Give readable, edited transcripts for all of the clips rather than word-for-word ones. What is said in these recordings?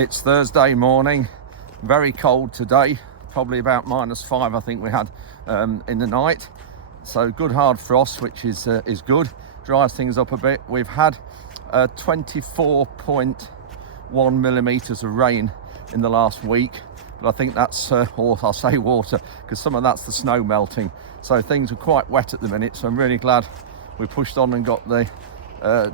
It's Thursday morning, very cold today, probably about -5 I think we had in the night. So good hard frost, which is good, dries things up a bit. We've had 24.1 millimeters of rain in the last week, but I think that's, or I'll say water, because some of that's the snow melting. So things are quite wet at the minute, so I'm really glad we pushed on and got the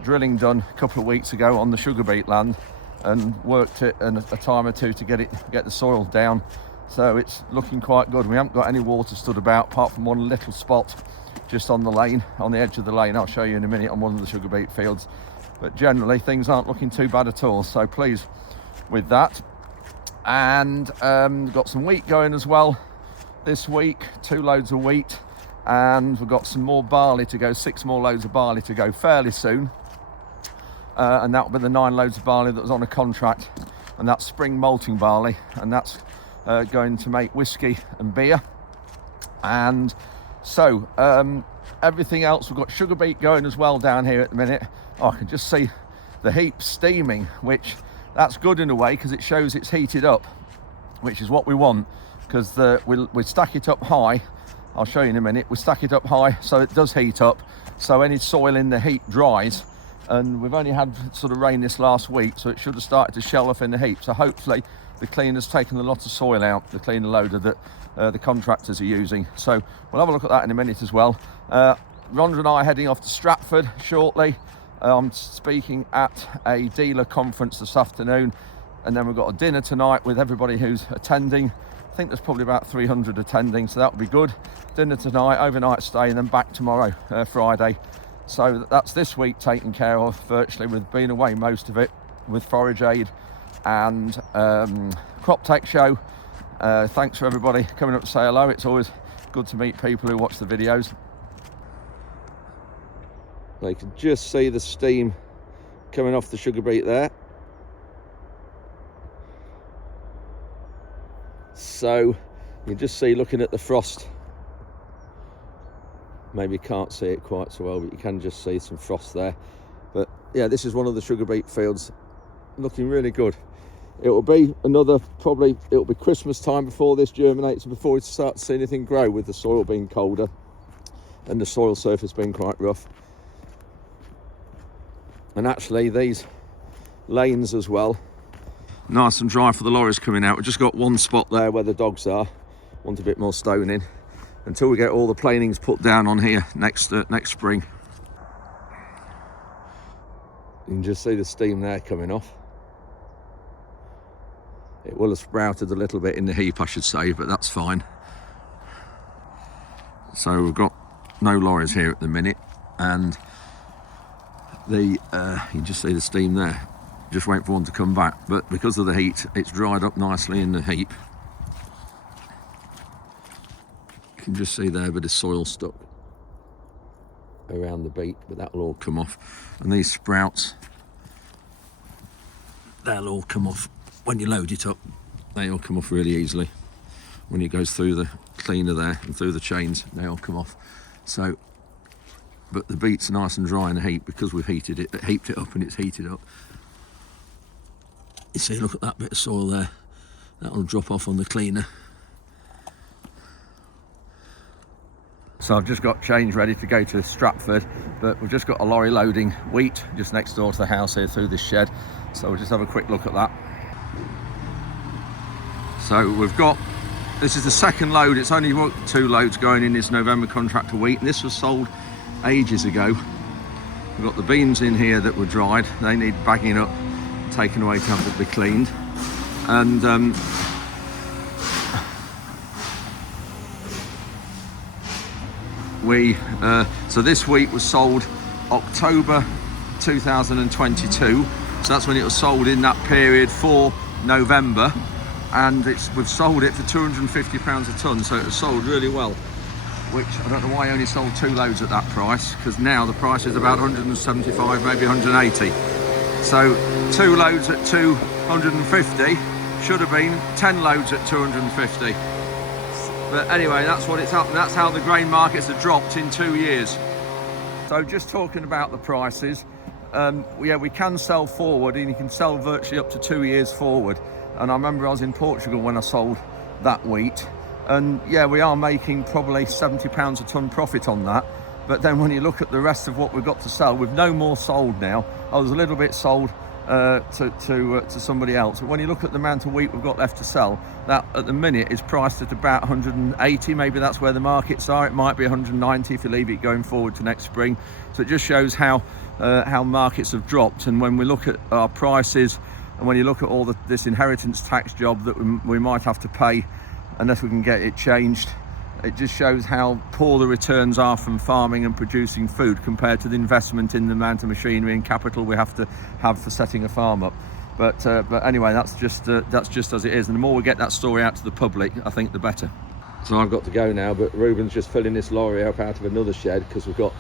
drilling done a couple of weeks ago on the sugar beet land, and worked it a time or two to get the soil down. So it's looking quite good. We haven't got any water stood about apart from one little spot just on the lane, on the edge of the lane. I'll show you in a minute on one of the sugar beet fields. But generally things aren't looking too bad at all, so pleased with that. And got some wheat going as well this week, 2 loads of wheat, and we've got some more barley to go, 6 more loads of barley to go fairly soon. And that will be the 9 loads of barley that was on a contract, and that's spring malting barley, and that's going to make whiskey and beer. And so everything else, we've got sugar beet going as well down here at the minute. I can just see the heap steaming, which that's good in a way because it shows it's heated up, which is what we want, because we stack it up high. I'll show you in a minute. We stack it up high so it does heat up, so any soil in the heap dries. And we've only had sort of rain this last week, so it should have started to shell off in the heap. So hopefully the cleaner's taken a lot of soil out, the cleaner loader that the contractors are using. So we'll have a look at that in a minute as well. Rhonda and I are heading off to Stratford shortly. I'm speaking at a dealer conference this afternoon, and then we've got a dinner tonight with everybody who's attending. I think there's probably about 300 attending, so that'll be good. Dinner tonight, overnight stay, and then back tomorrow, Friday. So that's this week taken care of virtually. We've been away most of it with Forage Aid and Crop Tech Show. Thanks for everybody coming up to say hello. It's always good to meet people who watch the videos. You can just see the steam coming off the sugar beet there. So you can just see, looking at the frost, maybe you can't see it quite so well, but you can just see some frost there. But yeah, this is one of the sugar beet fields, looking really good. It will be another, probably it'll be Christmas time before this germinates and before we start to see anything grow, with the soil being colder and the soil surface being quite rough. And actually these lanes as well, nice and dry for the lorries coming out. We've just got one spot there where the dogs are, want a bit more stoning, until we get all the planings put down on here next spring. You can just see the steam there coming off. It will have sprouted a little bit in the heap, I should say, but that's fine. So we've got no lorries here at the minute, and you can just see the steam there. Just wait for one to come back, but because of the heat, it's dried up nicely in the heap. You can just see there a bit of soil stuck around the beet, but that'll all come off. And these sprouts, they'll all come off when you load it up. They all come off really easily. When it goes through the cleaner there and through the chains, they all come off. So, but the beet's nice and dry in the heap because we've heaped it up and it's heated up. You see, look at that bit of soil there. That'll drop off on the cleaner. So I've just got change ready to go to Stratford, but we've just got a lorry loading wheat just next door to the house here through this shed. So we'll just have a quick look at that. So we've got, this is the second load. It's only 2 loads going in this November contract of wheat, and this was sold ages ago. We've got the beans in here that were dried. They need bagging up, taken away to have to be cleaned. And so this wheat was sold October 2022, so that's when it was sold in that period for November, and we've sold it for £250 a tonne, so it was sold really well, which I don't know why I only sold 2 loads at that price, because now the price is about 175, maybe 180. So 2 loads at 250 should have been 10 loads at 250. But anyway, that's what it's up. That's how the grain markets have dropped in 2 years. So just talking about the prices, yeah, we can sell forward, and you can sell virtually up to 2 years forward. And I remember I was in Portugal when I sold that wheat, and yeah, we are making probably £70 a tonne profit on that. But then when you look at the rest of what we've got to sell, we've no more sold now. I was a little bit sold to somebody else, but when you look at the amount of wheat we've got left to sell, that at the minute is priced at about 180. Maybe that's where the markets are. It might be 190 if you leave it going forward to next spring. So it just shows how markets have dropped. And when we look at our prices, and when you look at all this inheritance tax job that we might have to pay unless we can get it changed, it just shows how poor the returns are from farming and producing food compared to the investment in the amount of machinery and capital we have to have for setting a farm up. But anyway, that's just as it is. And the more we get that story out to the public, I think the better. So I've got to go now, but Ruben's just filling this lorry up out of another shed because we've got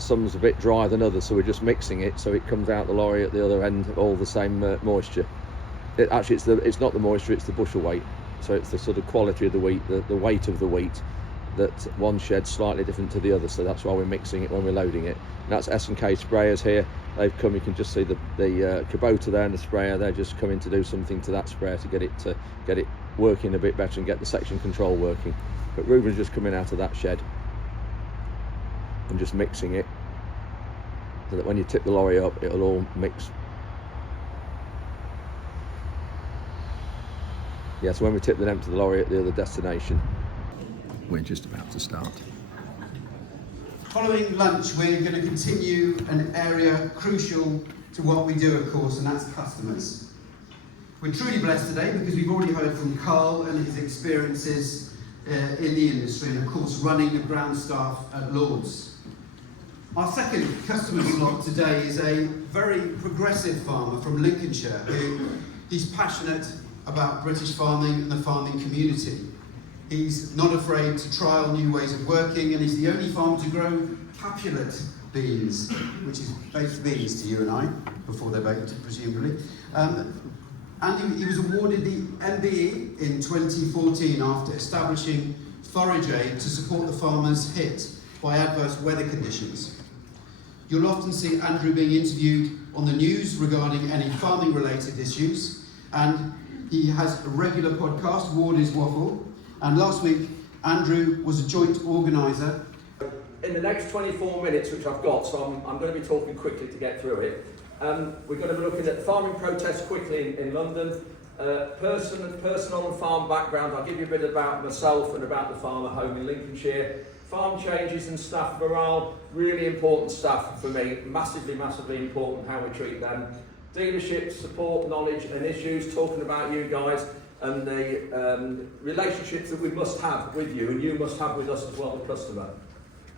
some's a bit drier than others, so we're just mixing it so it comes out the lorry at the other end all the same moisture. It's not the moisture, it's the bushel weight. So it's the sort of quality of the wheat, the weight of the wheat, that one shed's slightly different to the other. So that's why we're mixing it when we're loading it. And that's S&K sprayers here. They've come. You can just see the Kubota there and the sprayer. They're just coming to do something to that sprayer to get it working a bit better and get the section control working. But Ruben's just coming out of that shed and just mixing it so that when you tip the lorry up, it'll all mix. Yeah, so when we tip them empty the lorry at the other destination, we're just about to start. Following lunch, we're going to continue an area crucial to what we do, of course, and that's customers. We're truly blessed today because we've already heard from Carl and his experiences in the industry, and of course running the ground staff at Lord's. Our second customer slot today is a very progressive farmer from Lincolnshire who he's passionate about British farming and the farming community. He's not afraid to trial new ways of working, and he's the only farmer to grow Capulet beans, which is baked beans to you and I, before they're baked, presumably. And he was awarded the MBE in 2014 after establishing forage aid to support the farmers hit by adverse weather conditions. You'll often see Andrew being interviewed on the news regarding any farming-related issues, and he has a regular podcast, Wardy's Waffle, and last week Andrew was a joint organiser. In the next 24 minutes, which I've got, so I'm going to be talking quickly to get through it, we're going to be looking at the farming protests quickly in London, personal and farm background. I'll give you a bit about myself and about the farmer home in Lincolnshire. Farm changes and staff morale, really important stuff for me, massively important how we treat them. Dealership, support, knowledge and issues, talking about you guys and the relationships that we must have with you and you must have with us as well, the customer.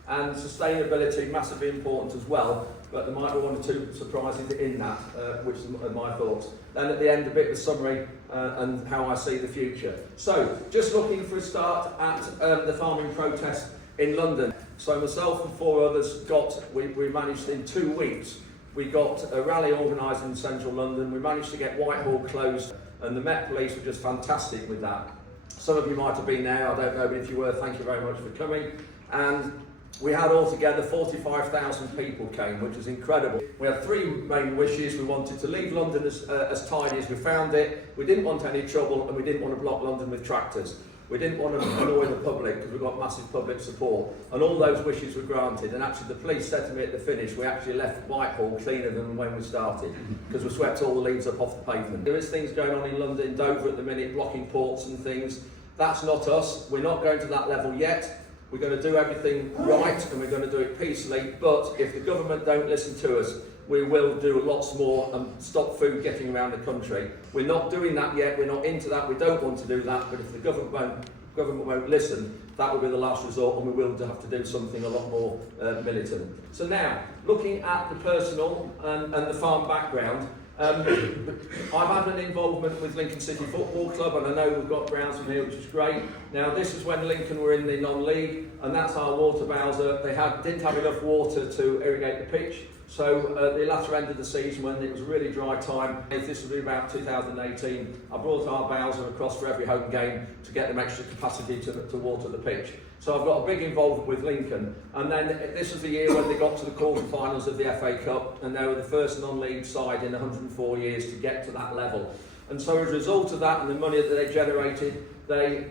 And sustainability, massively important as well, but there might be one or two surprises in that, which are my thoughts. Then at the end, a bit of a summary and how I see the future. So, just looking for a start at the farming protest in London. So myself and 4 others we managed in 2 weeks, we got a rally organised in central London. We managed to get Whitehall closed, and the Met Police were just fantastic with that. Some of you might have been there, I don't know, but if you were, thank you very much for coming. And we had altogether 45,000 people came, which was incredible. We had 3 main wishes. We wanted to leave London as tidy as we found it. We didn't want any trouble, and we didn't want to block London with tractors. We didn't want to annoy the public because we've got massive public support. And all those wishes were granted. And actually the police said to me at the finish, we actually left Whitehall cleaner than when we started because we swept all the leaves up off the pavement. There is things going on in London, in Dover at the minute, blocking ports and things. That's not us. We're not going to that level yet. We're going to do everything right and we're going to do it peacefully. But if the government don't listen to us, we will do lots more and stop food getting around the country. We're not doing that yet, we're not into that, we don't want to do that, but if the government won't listen, that will be the last resort and we will have to do something a lot more militant. So now, looking at the personal and the farm background, I've had an involvement with Lincoln City Football Club, and I know we've got grounds from here, which is great. Now, this is when Lincoln were in the non-league, and that's our water bowser. They didn't have enough water to irrigate the pitch, So the latter end of the season, when it was a really dry time, this would be about 2018, I brought our Bowser across for every home game to get them extra capacity to water the pitch. So I've got a big involvement with Lincoln. And then this was the year when they got to the quarter-finals of the FA Cup, and they were the first non-league side in 104 years to get to that level. And so as a result of that and the money that they generated, they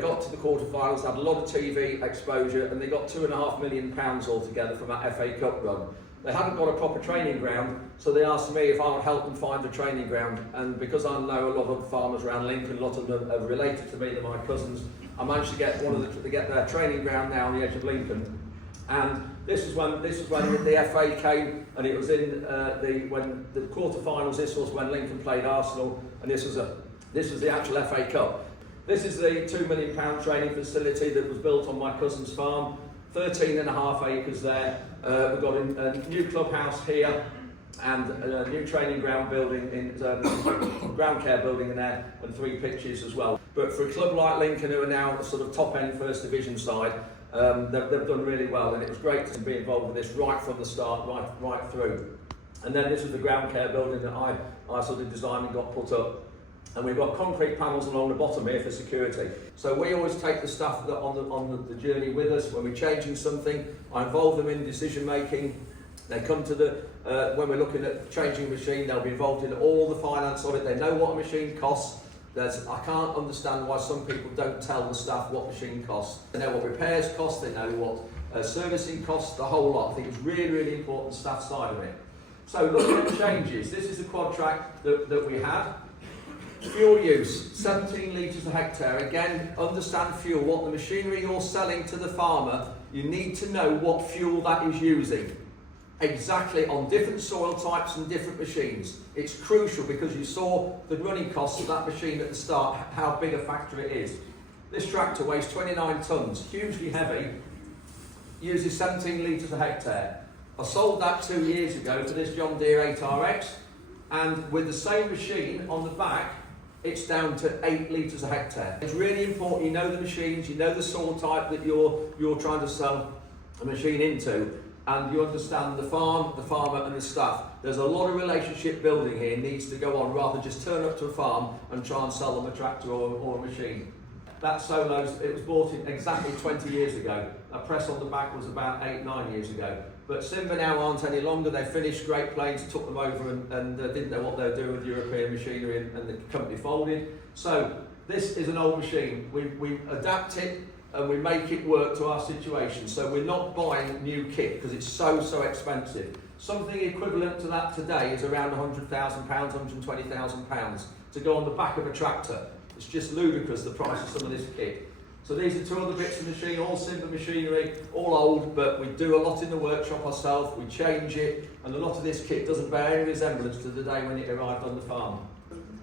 got to the quarter-finals, had a lot of TV exposure, and they got £2.5 million altogether from that FA Cup run. They hadn't got a proper training ground, so they asked me if I would help them find a training ground. And because I know a lot of the farmers around Lincoln, a lot of them are related to me, they're my cousins, I managed to get to get their training ground now on the edge of Lincoln. And this was when the FA came, and it was in when the quarter-finals. This was when Lincoln played Arsenal, and this was the actual FA Cup. This is the £2 million training facility that was built on my cousin's farm. 13.5 acres there. We've got a new clubhouse here and a new training ground building, ground care building in there, and 3 pitches as well. But for a club like Lincoln, who are now a sort of top-end First Division side, they've done really well, and it was great to be involved with this right from the start, right through. And then this was the ground care building that I sort of designed and got put up. And we've got concrete panels along the bottom here for security. So we always take the staff that on the journey with us. When we're changing something, I involve them in decision making. They come to when we're looking at changing a machine, they'll be involved in all the finance of it. They know what a machine costs. I can't understand why some people don't tell the staff what machine costs. They know what repairs cost, they know what servicing costs, the whole lot. I think it's really, really important, staff side of it. So looking at the changes, this is the quad track that we had. Fuel use, 17 litres a hectare. Again, understand fuel, what the machinery you're selling to the farmer, you need to know what fuel that is using. Exactly, on different soil types and different machines. It's crucial because you saw the running costs of that machine at the start, how big a factor it is. This tractor weighs 29 tonnes, hugely heavy, uses 17 litres a hectare. I sold that 2 years ago for this John Deere 8RX, and with the same machine on the back, it's down to 8 litres a hectare. It's really important you know the machines, you know the soil type that you're trying to sell a machine into, and you understand the farm, the farmer and the staff. There's a lot of relationship building here needs to go on, rather than just turn up to a farm and try and sell them a tractor or a machine. That Solo's, it was bought in exactly 20 years ago. That press on the back was about 8-9 years ago. But Simba now aren't any longer. They finished Great Plains, took them over and didn't know what they were doing with European machinery, and the company folded. So this is an old machine. We adapt it and we make it work to our situation. So we're not buying new kit because it's so expensive. Something equivalent to that today is around £100,000, £120,000 to go on the back of a tractor. It's just ludicrous, the price of some of this kit. So these are 2 other bits of machine, all Simba machinery, all old, but we do a lot in the workshop ourselves, we change it, and a lot of this kit doesn't bear any resemblance to the day when it arrived on the farm.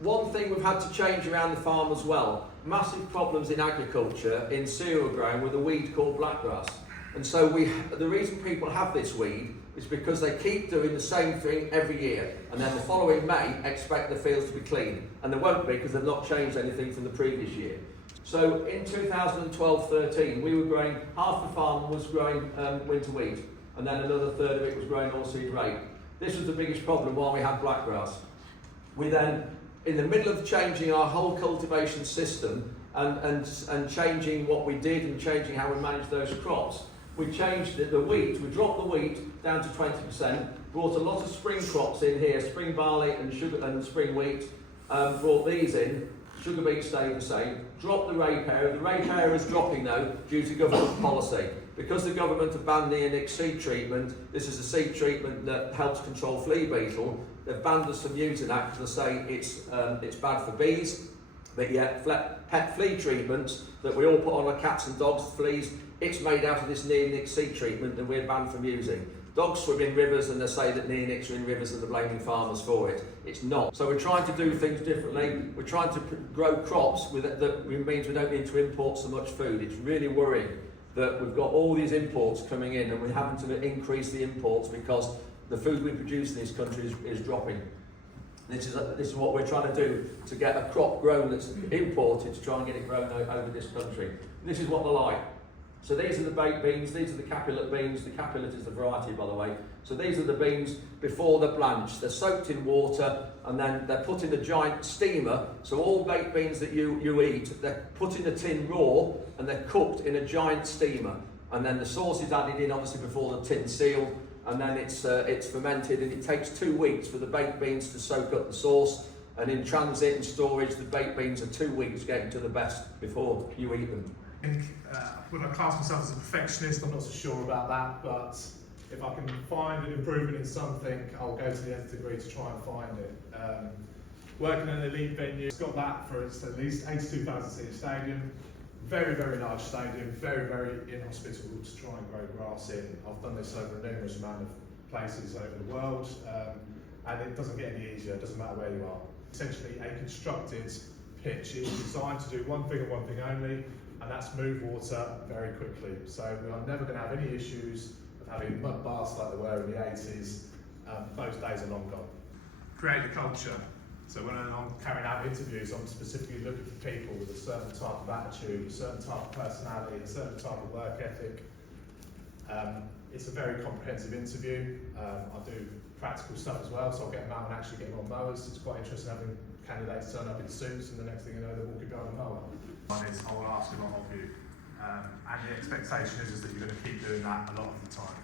One thing we've had to change around the farm as well, massive problems in agriculture, in cereal growing, with a weed called blackgrass. And so the reason people have this weed is because they keep doing the same thing every year, and then the following May expect the fields to be clean, and they won't be because they've not changed anything from the previous year. So in 2012-13, we were growing, half the farm was growing winter wheat, and then another third of it was growing oilseed rape. This was the biggest problem while we had blackgrass. We then, in the middle of changing our whole cultivation system and changing what we did and changing how we managed those crops, we changed the wheat. We dropped the wheat down to 20%, brought a lot of spring crops in here, spring barley and sugar and spring wheat, brought these in. Sugar beet stayed the same. Dropped the rape area. The rape area is dropping though due to government policy. Because the government have banned neonic seed treatment, this is a seed treatment that helps control flea beetle. They've banned us from using that because they say it's bad for bees. But yet pet flea treatments that we all put on our cats and dogs, fleas, it's made out of this neonic seed treatment that we're banned from using. Dogs swim in rivers and they say that neonics are in rivers and they're blaming farmers for it. It's not. So we're trying to do things differently. We're trying to grow crops that means we don't need to import so much food. It's really worrying that we've got all these imports coming in and we're having to increase the imports because the food we produce in this country is dropping. This is what we're trying to do to get a crop grown that's imported to try and get it grown over this country. This is what they're like. So these are the baked beans, these are the Capulet beans. The Capulet is the variety, by the way. So these are the beans before they're blanched. They're soaked in water and then they're put in a giant steamer. So all baked beans that you eat, they're put in a tin raw and they're cooked in a giant steamer. And then the sauce is added in obviously before the tin's sealed, and then it's fermented, and it takes 2 weeks for the baked beans to soak up the sauce. And in transit and storage, the baked beans are 2 weeks getting to the best before you eat them. I think when I class myself as a perfectionist, I'm not so sure about that, but if I can find an improvement in something, I'll go to the nth degree to try and find it. Working in an elite venue, it's got that for its at least 82,000 seat stadium, very, very large stadium, very, very inhospitable to try and grow grass in. I've done this over a numerous amount of places over the world, and it doesn't get any easier, it doesn't matter where you are. Essentially, a constructed pitch is designed to do one thing and one thing only, and that's move water very quickly. So we are never going to have any issues of having mud baths like there were in the 80s. Those days are long gone. Create a culture. So when I'm carrying out interviews, I'm specifically looking for people with a certain type of attitude, a certain type of personality, a certain type of work ethic. It's a very comprehensive interview. I do practical stuff as well, so I'll get them out and actually get them on mowers. It's quite interesting having candidates turn up in suits and the next thing you know they're walking behind a mower. One is I will ask a lot of you, and the expectation is that you're going to keep doing that a lot of the time.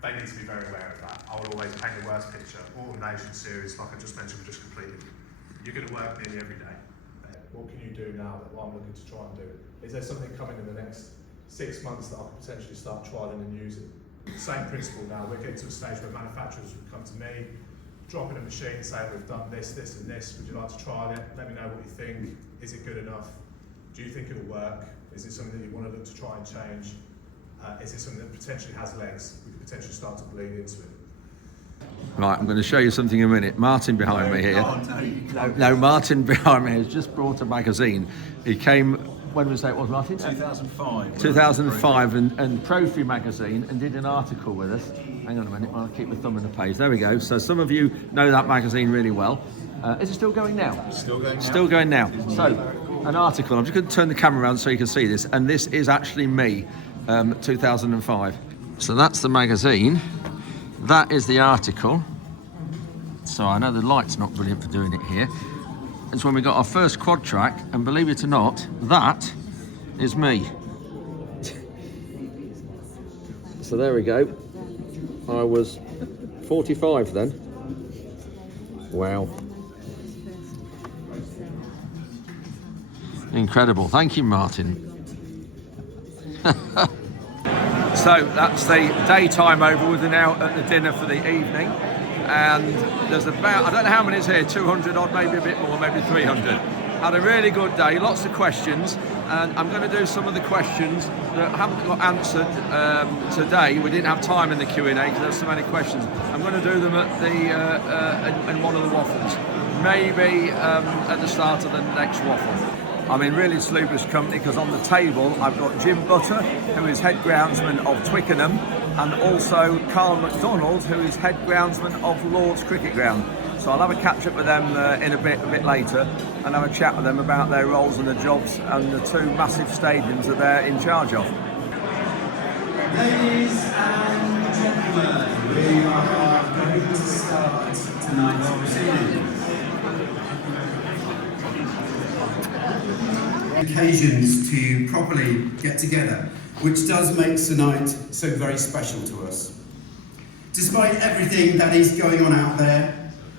They need to be very aware of that. I will always paint the worst picture. Automation series, like I just mentioned, we just completed. You're going to work nearly every day. What can you do now that what I'm looking to try and do? Is there something coming in the next 6 months that I could potentially start trialling and using? Same principle now. We're getting to a stage where manufacturers would come to me, drop in a machine, say we've done this, this and this, would you like to trial it? Let me know what you think. Is it good enough? Do you think it'll work? Is it something that you want to look to try and change? Is it something that potentially has legs? We could potentially start to bleed into it. Right, I'm going to show you something in a minute. Martin behind me here. No, Martin behind me has just brought a magazine. He came, when was that, was Martin? 2005. 2005, and Profi magazine, and did an article with us. Hang on a minute, I'll keep my thumb on the page. There we go. So some of you know that magazine really well. Is it still going now? Still going now. Still going now. So, an article. I'm just going to turn the camera around so you can see this. And this is actually me, 2005. So that's the magazine. That is the article. So I know the light's not brilliant for doing it here. It's when we got our first quad track, and believe it or not, that is me. So there we go. I was 45 then. Wow. Incredible. Thank you, Martin. So that's the daytime over. We're now at the dinner for the evening, and there's about, I don't know how many is here, 200 odd, maybe a bit more, maybe 300. Had a really good day, lots of questions, and I'm going to do some of the questions that haven't got answered today. We didn't have time in the Q&A because there's so many questions. I'm going to do them at the in one of the waffles, maybe at the start of the next waffle. I'm in really salubrious company because on the table I've got Jim Butter, who is head groundsman of Twickenham, and also Carl McDonald, who is head groundsman of Lord's Cricket Ground. So I'll have a catch up with them in a bit later, and have a chat with them about their roles and their jobs and the two massive stadiums that they're in charge of. Ladies and gentlemen, we are going to start tonight's proceedings. Occasions to properly get together, which does make tonight so very special to us. Despite everything that is going on out there,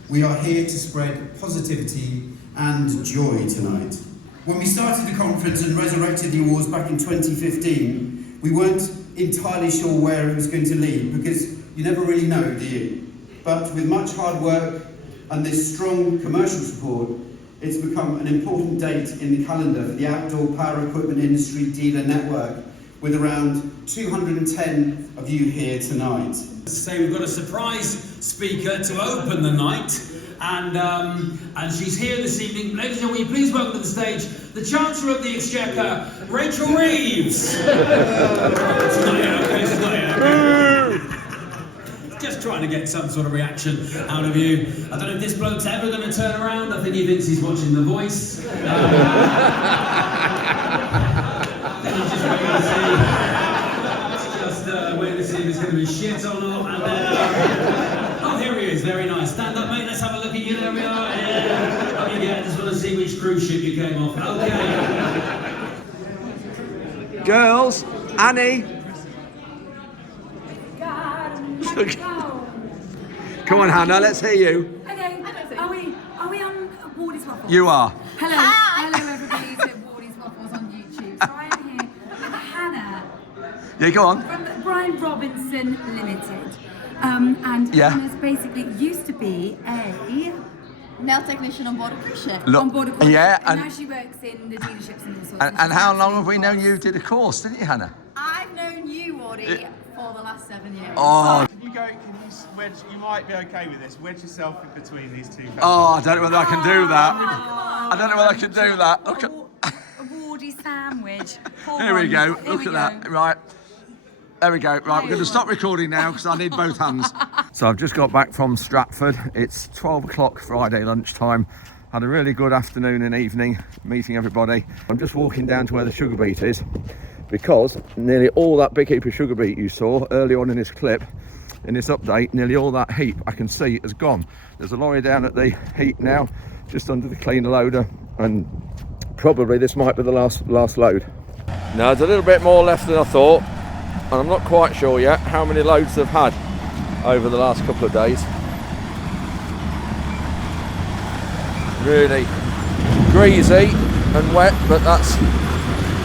we are here to spread positivity and joy tonight. When we started the conference and resurrected the awards back in 2015, we weren't entirely sure where it was going to lead, because you never really know, do you? But with much hard work and this strong commercial support, it's become an important date in the calendar for the outdoor power equipment industry dealer network, with around 210 of you here tonight. So we've got a surprise speaker to open the night, and she's here this evening. Ladies and gentlemen, will you please welcome to the stage the Chancellor of the Exchequer, Rachel Reeves. It's not yet, okay, it's not yet, okay. Just trying to get some sort of reaction out of you. I don't know if this bloke's ever going to turn around. I think he thinks he's watching The Voice. I think he's just waiting to see. going to be shit or not. And then, oh, here he is. Very nice. Stand up, mate. Let's have a look at you. There we are. Yeah. Oh, yeah. Just want to see which cruise ship you came off. Okay. Girls, Annie. Come on, Hannah. Let's hear you. Okay, are we on Wardy's Waffles? You are. Hello, hello everybody to Wardy's Waffles on YouTube. So I am here with Hannah Yeah, go on. from Brian Robinson Limited. And Yeah. Hannah's basically used to be a nail technician on board a cruise ship. Look, on board a cruise yeah, ship, and and- now she works in the dealerships and all sorts. And how long have we known you did a course, didn't you, Hannah? I've known you, Wardy, for the last 7 years. Oh, Can you wedge, you might be okay with this, wedge yourself in between these two couples. oh, I don't know whether I can do that. I don't know whether I can do that. Look at, A Wardy sandwich. here we go. Look at that. Right. There we go. Right, we're going to stop recording now because I need both hands. So I've just got back from Stratford. It's 12 o'clock Friday lunchtime. Had a really good afternoon and evening meeting everybody. I'm just walking down to where the sugar beet is because nearly all that big heap of sugar beet you saw early on in this clip, in this update, nearly all that heap I can see has gone. There's a lorry down at the heap now, just under the cleaner loader, and probably this might be the last load. Now there's a little bit more left than I thought, and I'm not quite sure yet how many loads they've had over the last couple of days. Really greasy and wet, but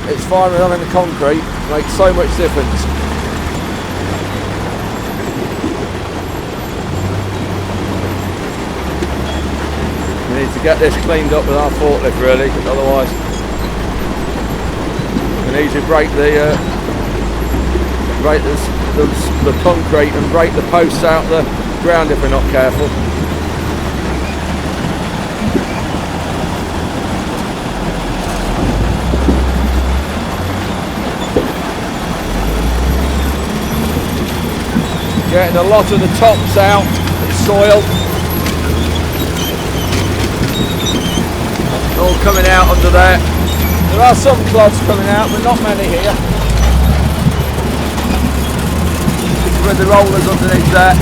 it's fine with having the concrete. It makes so much difference. We need to get this cleaned up with our forklift really, otherwise we can easily break the concrete and break the posts out the ground if we're not careful. Getting a lot of the tops out, soil. All coming out under there. There are some clods coming out, but not many here. With the rollers underneath there.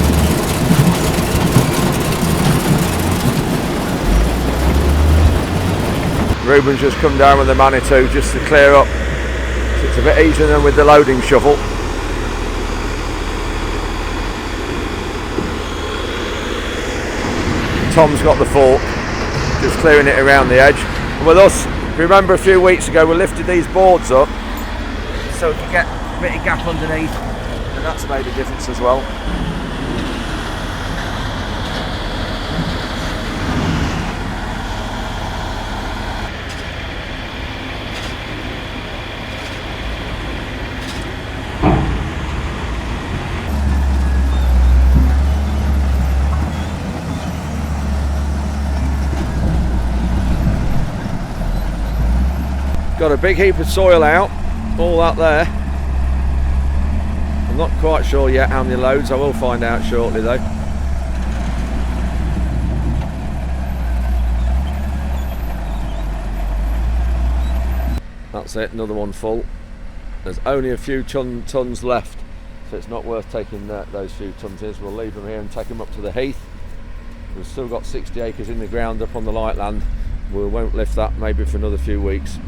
Ruben's just come down with the Manitou just to clear up. So it's a bit easier than with the loading shovel. Tom's got the fork, just clearing it around the edge. And with us, if you remember a few weeks ago, we lifted these boards up so we can get a bit of gap underneath, and that's made a difference as well. Got a big heap of soil out, all that there. I'm not quite sure yet how many loads, I will find out shortly though. That's it, another one full. There's only a few tons left, so it's not worth taking those few tons in. We'll leave them here and take them up to the heath. We've still got 60 acres in the ground up on the light land. We won't lift that maybe for another few weeks.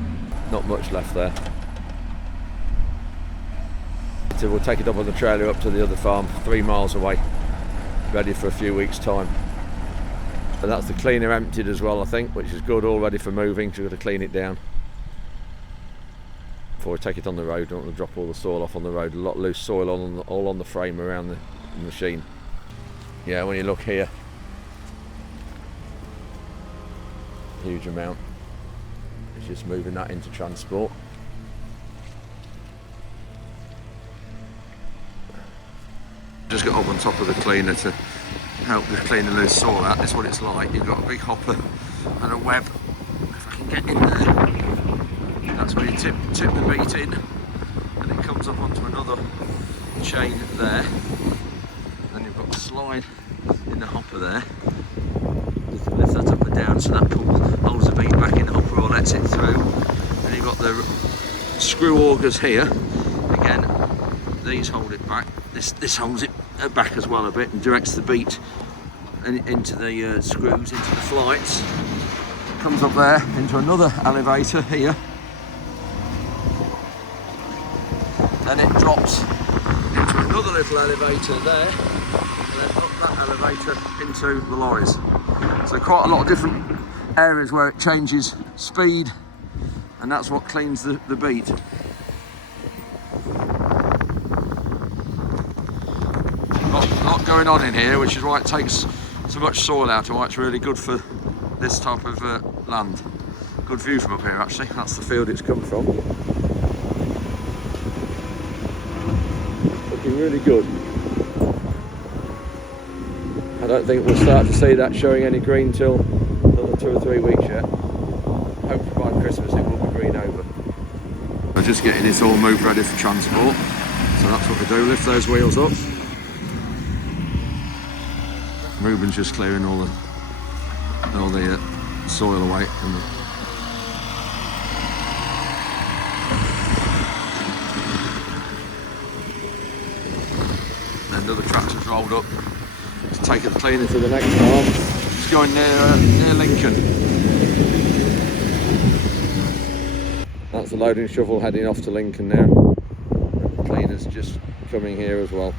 Not much left there. So we'll take it up on the trailer up to the other farm, 3 miles away, ready for a few weeks' time. And that's the cleaner emptied as well, I think, which is good, all ready for moving, so we've got to clean it down before we take it on the road. Don't want to drop all the soil off on the road. A lot of loose soil all on the frame around the machine. Yeah, when you look here, huge amount. It's just moving that into transport. Just got up on top of the cleaner to help the cleaner loose soil out. That's what it's like. You've got a big hopper and a web. If I can get in there, that's where you tip the beet in, and it comes up onto another chain there. Then you've got a slide in the hopper there. You can lift that up and down so that holds the beet back in the hopper or lets it through. And you've got the screw augers here. Again, these hold it back. this holds it back as well a bit and directs the beet into the screws, into the flights. Comes up there into another elevator here. Then it drops into another little elevator there, and then up that elevator into the lorries. So quite a lot of different areas where it changes speed, and that's what cleans the beet. A lot going on in here, which is why it takes so much soil out, and why it's really good for this type of land. Good view from up here actually, that's the field it's come from. Looking really good. I don't think we'll start to see that showing any green till another 2 or 3 weeks yet. Hopefully by Christmas it will be green over. We're just getting this all moved ready for transport. So that's what we do, lift those wheels up. Ruben's just clearing all the soil away from the then another tractor's rolled up to take the cleaner to the next farm. It's going near Lincoln. That's the loading shovel heading off to Lincoln now. The cleaner's just coming here as well.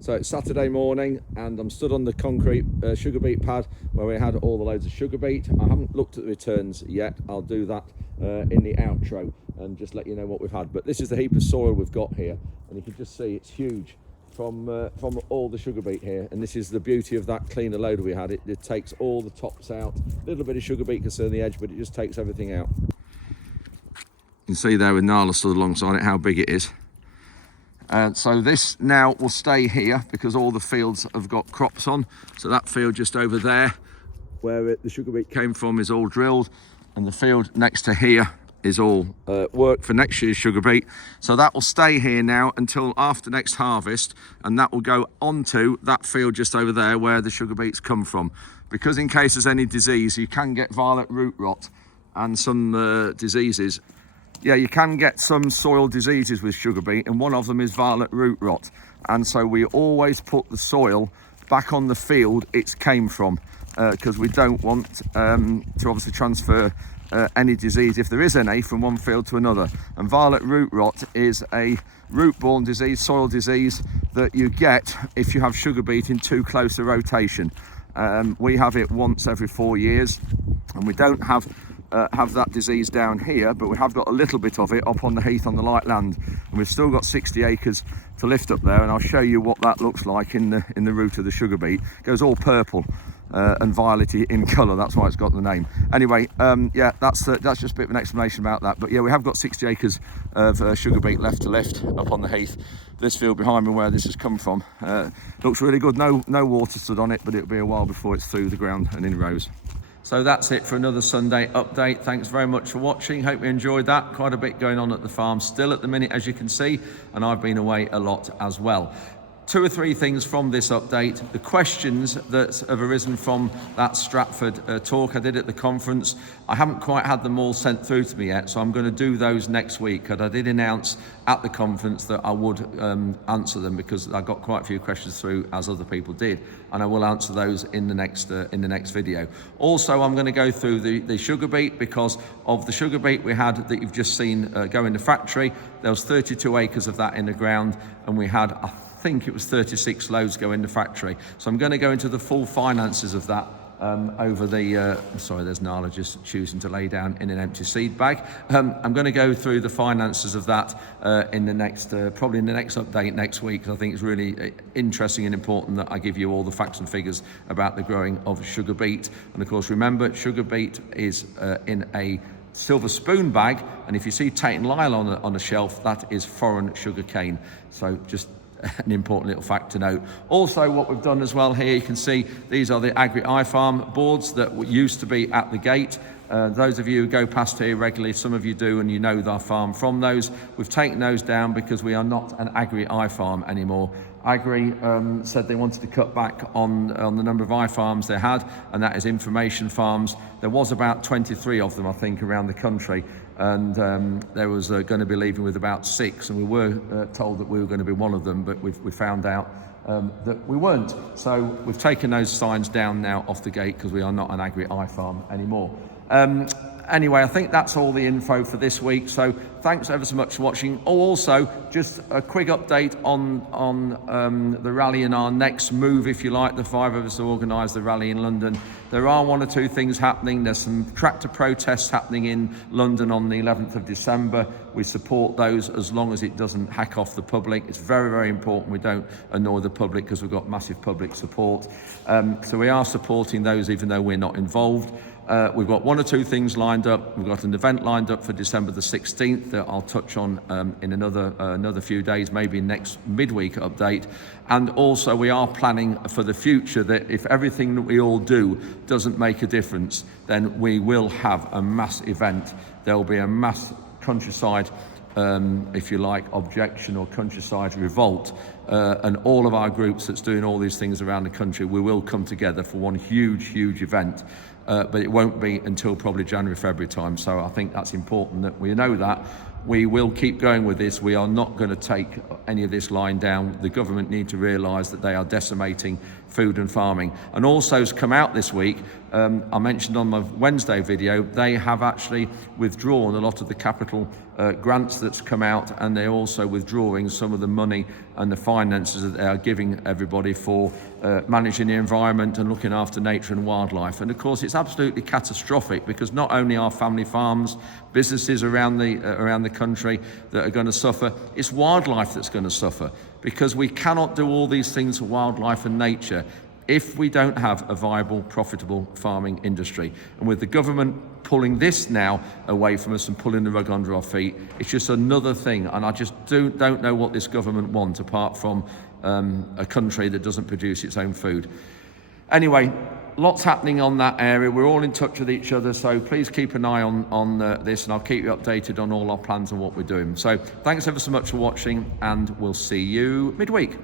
So it's Saturday morning and I'm stood on the concrete sugar beet pad where we had all the loads of sugar beet. I haven't looked at the returns yet. I'll do that in the outro and just let you know what we've had. But this is the heap of soil we've got here, and you can just see it's huge from all the sugar beet here. And this is the beauty of that cleaner loader we had. It takes all the tops out. A little bit of sugar beet can sit on the edge, but it just takes everything out. You can see there with Nala stood alongside it how big it is. So this now will stay here because all the fields have got crops on. So that field just over there where the sugar beet came from is all drilled, and the field next to here is all work for next year's sugar beet. So that will stay here now until after next harvest, and that will go onto that field just over there where the sugar beets come from. Because in case there's any disease, you can get violet root rot and some diseases. Yeah, you can get some soil diseases with sugar beet, and one of them is violet root rot. And so we always put the soil back on the field it came from, because we don't want to obviously transfer any disease, if there is any, from one field to another. And violet root rot is a root-borne disease, soil disease, that you get if you have sugar beet in too close a rotation. We have it once every 4 years, and we don't have that disease down here, but we have got a little bit of it up on the heath on the light land, and we've still got 60 acres to lift up there, and I'll show you what that looks like in the root of the sugar beet. It goes all purple and violet in colour, that's why it's got the name. Anyway, yeah, that's just a bit of an explanation about that. But yeah, we have got 60 acres of sugar beet left to lift up on the heath. This field behind me where this has come from looks really good. No water stood on it, but it'll be a while before it's through the ground and in rows. So that's it for another Sunday update. Thanks very much for watching. Hope you enjoyed that. Quite a bit going on at the farm still at the minute, as you can see, and I've been away a lot as well. 2 or 3 things from this update. The questions that have arisen from that Stratford talk I did at the conference, I haven't quite had them all sent through to me yet, so I'm going to do those next week. And I did announce at the conference that I would answer them, because I got quite a few questions through, as other people did, and I will answer those in the next video. Also, I'm going to go through the sugar beet, because of the sugar beet we had that you've just seen go in the factory. There was 32 acres of that in the ground, and we had, I think it was 36 loads go in the factory. So I'm going to go into the full finances of that over the, sorry, there's Nala just choosing to lay down in an empty seed bag. I'm going to go through the finances of that in the next, probably in the next update next week, because I think it's really interesting and important that I give you all the facts and figures about the growing of sugar beet. And of course, remember, sugar beet is in a silver spoon bag, and if you see Tate and Lyle on a shelf, that is foreign sugar cane. So just an important little fact to note. Also, what we've done as well here, you can see these are the Agri iFarm boards that used to be at the gate. Those of you who go past here regularly, some of you do, and you know our farm from those. We've taken those down because we are not an Agri iFarm anymore. Agri said they wanted to cut back on the number of iFarms they had, and that is information farms. There was about 23 of them, I think, around the country, and there was going to be leaving with about 6, and we were told that we were going to be one of them, but we found out that we weren't. So we've taken those signs down now off the gate because we are not an Agri iFarm anymore. Anyway, I think that's all the info for this week. So thanks ever so much for watching. Oh, also, just a quick update on the rally and our next move, if you like. The 5 of us who organised the rally in London. There are 1 or 2 things happening. There's some tractor protests happening in London on the 11th of December. We support those as long as it doesn't hack off the public. It's very, very important we don't annoy the public because we've got massive public support. So we are supporting those even though we're not involved. We've got 1 or 2 things lined up. We've got an event lined up for December the 16th that I'll touch on in another few days, maybe next midweek update. And also we are planning for the future that if everything that we all do doesn't make a difference, then we will have a mass event. There will be a mass countryside, if you like, objection or countryside revolt. And all of our groups that's doing all these things around the country, we will come together for one huge event. But it won't be until probably January, February time. So I think that's important that we know that. We will keep going with this. We are not going to take any of this lying down. The government need to realise that they are decimating food and farming. And also has come out this week, I mentioned on my Wednesday video, they have actually withdrawn a lot of the capital grants that's come out, and they're also withdrawing some of the money and the finances that they are giving everybody for managing the environment and looking after nature and wildlife. And of course it's absolutely catastrophic because not only are family farms, businesses around the country that are going to suffer, it's wildlife that's going to suffer, because we cannot do all these things for wildlife and nature if we don't have a viable, profitable farming industry. And with the government pulling this now away from us and pulling the rug under our feet, it's just another thing. And I just don't know what this government wants apart from a country that doesn't produce its own food. Anyway, lots happening on that area. We're all in touch with each other, so please keep an eye on this, and I'll keep you updated on all our plans and what we're doing. So thanks ever so much for watching, and we'll see you midweek.